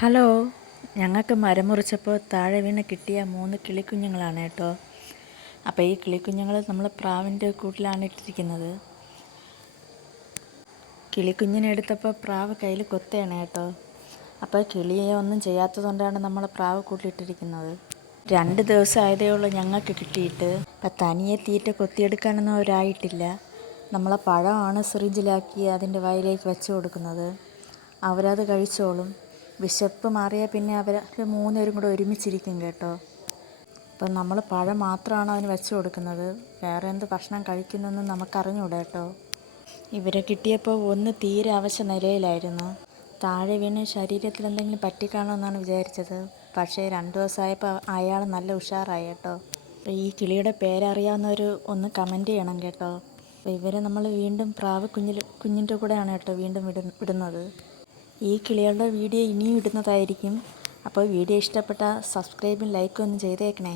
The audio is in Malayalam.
ഹലോ, ഞങ്ങൾക്ക് മരം മുറിച്ചപ്പോൾ താഴെ വീണ് കിട്ടിയ 3 കിളിക്കുഞ്ഞുങ്ങളാണ് കേട്ടോ. അപ്പോൾ ഈ കിളിക്കുഞ്ഞുങ്ങൾ നമ്മൾ പ്രാവിൻ്റെ കൂട്ടിലാണ് ഇട്ടിരിക്കുന്നത്. കിളിക്കുഞ്ഞിനെ എടുത്തപ്പോൾ പ്രാവ് കയ്യിൽ കൊത്തയാണ് കേട്ടോ. അപ്പോൾ കിളിയെ ഒന്നും ചെയ്യാത്തതുകൊണ്ടാണ് നമ്മൾ പ്രാവ് കൂട്ടിലിട്ടിരിക്കുന്നത്. 2 ദിവസം ആയതേ ഉള്ളൂ ഞങ്ങൾക്ക് കിട്ടിയിട്ട്. അപ്പം തനിയെ തീറ്റ കൊത്തിയെടുക്കാനൊന്നും അവരായിട്ടില്ല. നമ്മളെ പഴമാണ് സിറിഞ്ചിലാക്കി അതിൻ്റെ വായിലേക്ക് വെച്ച് കൊടുക്കുന്നത്. അവരത് കഴിച്ചോളും. വിശപ്പ് മാറിയാൽ പിന്നെ അവർ 3 പേരും കൂടെ ഒരുമിച്ചിരിക്കും കേട്ടോ. അപ്പം നമ്മൾ പഴം മാത്രമാണ് അതിന് വെച്ച് കൊടുക്കുന്നത്. വേറെ എന്ത് ഭക്ഷണം കഴിക്കുന്നതെന്ന് നമുക്കറിഞ്ഞൂടാ കേട്ടോ. ഇവരെ കിട്ടിയപ്പോൾ ഒന്ന് തീരെ അവശ നിലയിലായിരുന്നു. താഴെ വീണ് ശരീരത്തിൽ എന്തെങ്കിലും പറ്റിക്കാണോന്നാണ് വിചാരിച്ചത്. പക്ഷേ 2 ദിവസമായപ്പോൾ അയാൾ നല്ല ഉഷാറായി കേട്ടോ. അപ്പോൾ ഈ കിളിയുടെ പേരറിയാവുന്നവർ ഒന്ന് കമൻറ്റ് ചെയ്യണം കേട്ടോ. അപ്പോൾ ഇവരെ നമ്മൾ വീണ്ടും പ്രാവ് കുഞ്ഞിൻ്റെ കൂടെയാണ് കേട്ടോ വീണ്ടും വിടുന്നത്. ഈ കിളികളുടെ വീഡിയോ ഇനിയും ഇടുന്നതായിരിക്കും. അപ്പോൾ വീഡിയോ ഇഷ്ടപ്പെട്ടാൽ സബ്സ്ക്രൈബും ലൈക്കും ഒന്ന് ചെയ്തേക്കണേ.